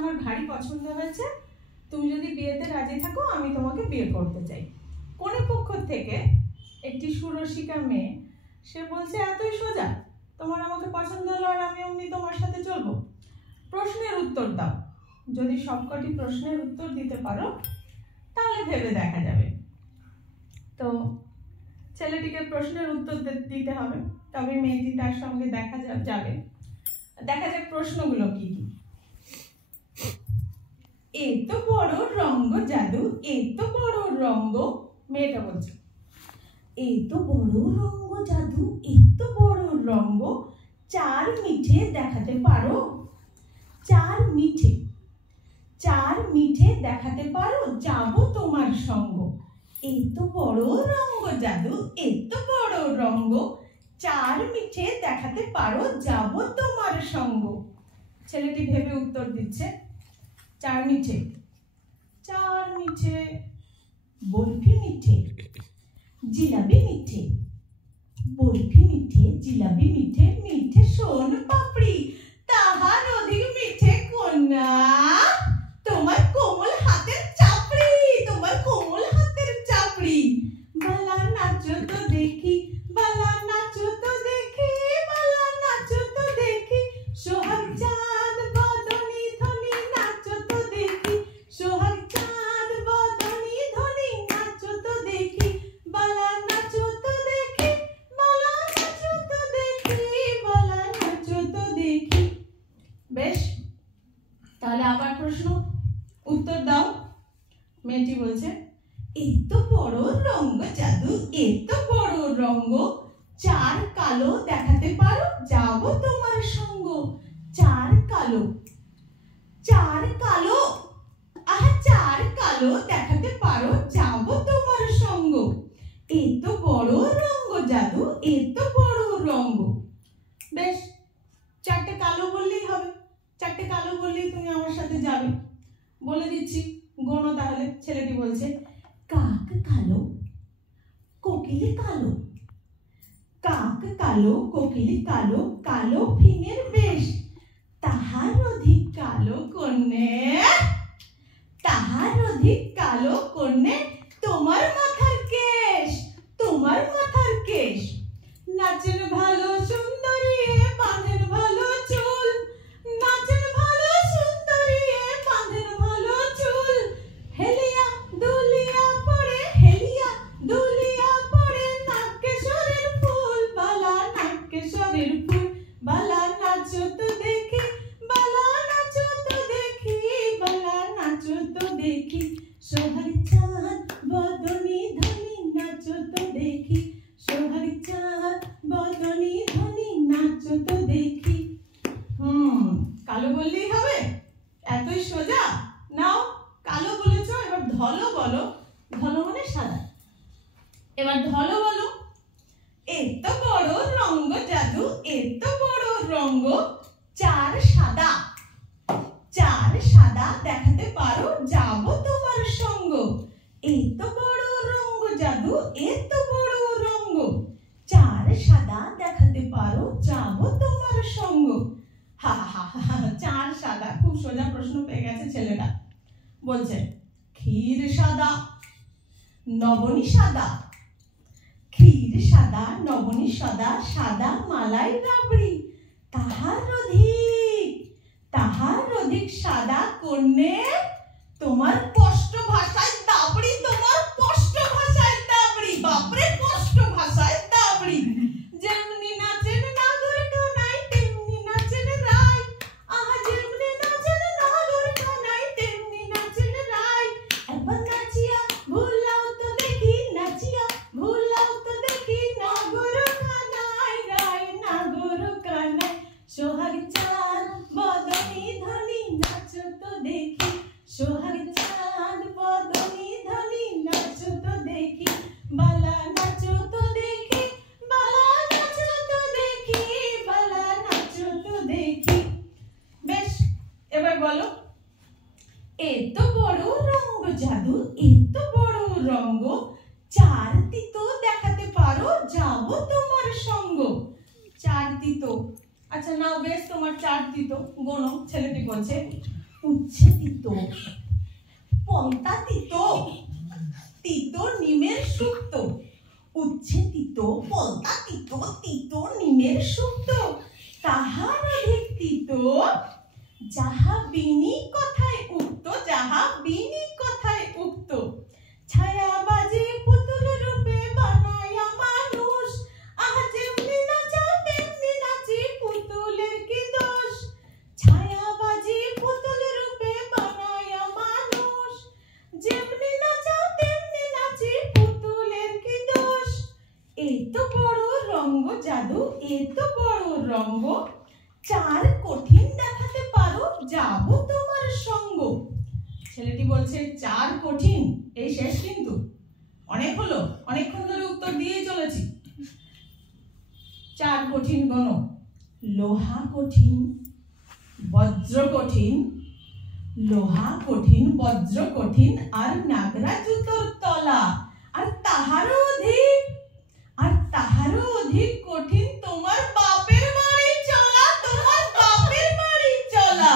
আমার ভারী পছন্দ হয়েছে, তুমি যদি বিয়েতে রাজি থাকো আমি তোমাকে বিয়ে করতে চাই। কনে পক্ষ থেকে একটি সুরসিকা মেয়ে, সে বলছে এতই সোজা, তোমার আমাকে পছন্দ হলো আর আমি অমনি তোমার সাথে চলবো? প্রশ্নের উত্তর দাও। যদি সবকটি প্রশ্নের উত্তর দিতে পারো তাহলে ভেবে দেখা যাবে। তো ছেলেটিকে প্রশ্নের উত্তর দিতে হবে, তবে মেয়েটি তার সঙ্গে দেখা যাবে। দেখা যাক প্রশ্নগুলো কি কি। এত বড় রঙ্গ জাদু, এত বড় রঙ্গ, মেয়েটা বলছে এত বড় রঙ্গ জাদু, এত বড় রঙ্গ, চার মিঠে দেখাতে পারো? চার মিঠে, চার মিঠে দেখাতে পারো, যাবো তোমার সঙ্গ। এত বড় রঙ্গ জাদু, এত বড় রঙ্গ, চার মিঠে দেখাতে পারো, যাবো তোমার সঙ্গ। ছেলেটি ভেবে উত্তর দিচ্ছে চার মিঠে। চার মিঠে, বরফি মিঠে, জিলাপি মিঠে, বরফি মিঠে, জিলাপি মিঠে, মিঠে সোন পাপড়ি, তাহার অধিক মিঠে কোনা? তোমার কোমল হাতের চাপড়ি, তোমার কোমল হাতের চাপড়ি। বালা নাচো তো দেখি, বালা নাচো তো দেখি, বালা নাচো তো দেখি, সোহাগ চাঁদ বদনি ধনি নাচো তো দেখি, সোহাগ চাঁদ বদনি ধনি নাচো তো দেখি, বালা নাচো তো দেখি, বালা নাচো তো দেখি, বালা নাচো তো দেখি। বেশ, তাহলে আবার প্রশ্ন, উত্তর দাও। মেয়েটি বলছে এত বড় রঙ্গ জাদু, এত বড় রঙ্গ, চার কালো দেখাতে পারো, যাবো তোমার সঙ্গ। চার কালো, চার কালো, আহা চার কালো দেখাতে পারো, যাবো তোমার সঙ্গ। এত বড় রঙ্গ জাদু, এত বড় রঙ্গ। বেশ, চারটে কালো বললেই হবে, চারটে কালো বললেই তুমি আমার সাথে যাবে। বলে দিচ্ছি, গোনো তাহলে। ছেলেটি বলছে কাক কালো, কোকিল কালো, কাক কালো, কোকিল কালো, কালো ফিঙের বেশ, তাহার অধিক কালো কন্যে, তাহার অধিক কালো কন্যে, তোমার মাথার কেশ, তোমার মাথার কেশ। নাচেন ভালো সুন্দরী, বাঁধেন ভালো চুল, নাচেন ভালো সুন্দরী, বাঁধেন ভালো চুল, হেলিয়া দুলিয়া পড়ে, হেলিয়া দুলিয়া পড়ে, নাকেশ্বরের ফুল, বালা নাকেশ্বরের ফুল, বালা নাচো তো দেখি, বালা নাচো তো দেখি, বালা নাচো তো দেখি, সোহাগ চাঁদ বদনি ধনি নাচো তো দেখি, সোহাগ চাঁদ বদনি ধনি নাচো তো দেখি। কালো বললেই হবে? এতই সোজা? নাও, কালো বলেছো, এবার ধলো বলো। ধলো মানে সাদা। এবার ধলো বলো। এত বড় রঙ্গ জাদু, এত বড় রঙ্গ, চার সাদা, চার সাদা দেখাতে পারো, যাবো তোমার সঙ্গ। এত বড় রঙ্গ জাদু, এত বড় রঙ্গ, চার সাদা দেখাতে পারো, যাবো তোমার সঙ্গ। হা হা হা, চার সাদা, খুব সোজা প্রশ্ন পেয়ে গেছে ছেলেটা। বলছে ক্ষীর সাদা, নবনী সাদা, ক্ষীর সাদা, নবনী সাদা, সাদা মালাই রাবড়ি, তাহার অধিক, তাহার অধিক সাদা কন্যে, তোমার স্পষ্ট ভাষায় দাবড়ি, তোমার স্পষ্ট ভাষায় দাবড়ি। বাপরে, স্পষ্ট ভাষায় দাবড়ি। যেমনি নাচেন নাগর কানাই, তেমনি নাচেন রায়, আহা যেমনি নাচেন নাগর কানাই, তেমনি নাচেন রায়। একবার নাচিয়া ভুলাও তো দেখি, নাচিয়া ভুলাও তো দেখি, নাগর কানাই রায়, নাগর কানাই। সোহাগ চাঁদ বদনি ধনি নাচো তো দেখি, সোহাগ চাঁদ বদনি ধনি নাচো তো দেখি, বালা নাচো তো দেখি, বালা নাচো তো দেখি, বালা নাচো তো দেখি। বেশ, এবার বলো এত বড় রঙ্গ জাদু, এত বড় রঙ্গ, চার তিতো দেখাতে পারো, যাবো তোমার সঙ্গ। চার তিতো, আচ্ছা নাও বেশ, তোমার চার তিতো গোনো। ছেলেটি বলছে উচ্ছে তিতো পন্তা তিতো তিতো নিমের শুক্তো উচ্ছে তিতো পন্তা তিতো তিতো নিমের শুক্তো তাহার অধিক তিতো যাহা বিনি কথায় উক্ত যাহা বিনি কথায় উক্ত ছায়া বাজে পুতুল রূপে বানায়া মানুষ আহা যেমনি নাচা তেমনি নাচে পুতুলের কি দোষ ছায়া বাজে পুতুল রূপে বানায়া মানুষ যেমনি নাচা তেমনি নাচে পুতুলের কি দোষ এত বড় রঙ্গ জাদু এত বড় রঙ্গ চার কঠিন দেখাতে পারো যাব তোমার সঙ্গ ছেলেটি বলছে চার কঠিন এই শেষ কিন্তু অনেক হলো অনেকক্ষণ ধরে উত্তর দিয়ে চলেছি চার কঠিন গণ লোহা কঠিন বজ্র কঠিন লোহা কঠিন বজ্র কঠিন আর নাগরা জুতোর তলা আর তাহারও অধিক কঠিন তোমার বাপের বাড়ি চলা তোমার বাপের বাড়ি চলা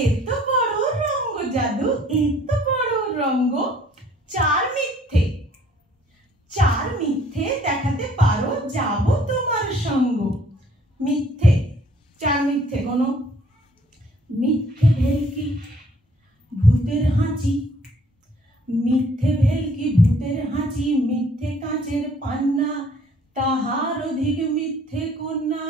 এত বড় রঙ্গ জাদু এত বড় রঙ্গ চার মিথ্যে দেখাতে পারো যাব তোমার সঙ্গ মিথ্যে চার মিথ্যে কোনো মিথ্যে ভেলকি ভূতের হাঁচি মিথ্যে ভেলকি ভূতের হাঁচি মিথ্যে কাঁচের পান্না তাহার অধিক মিথ্যে কন্যা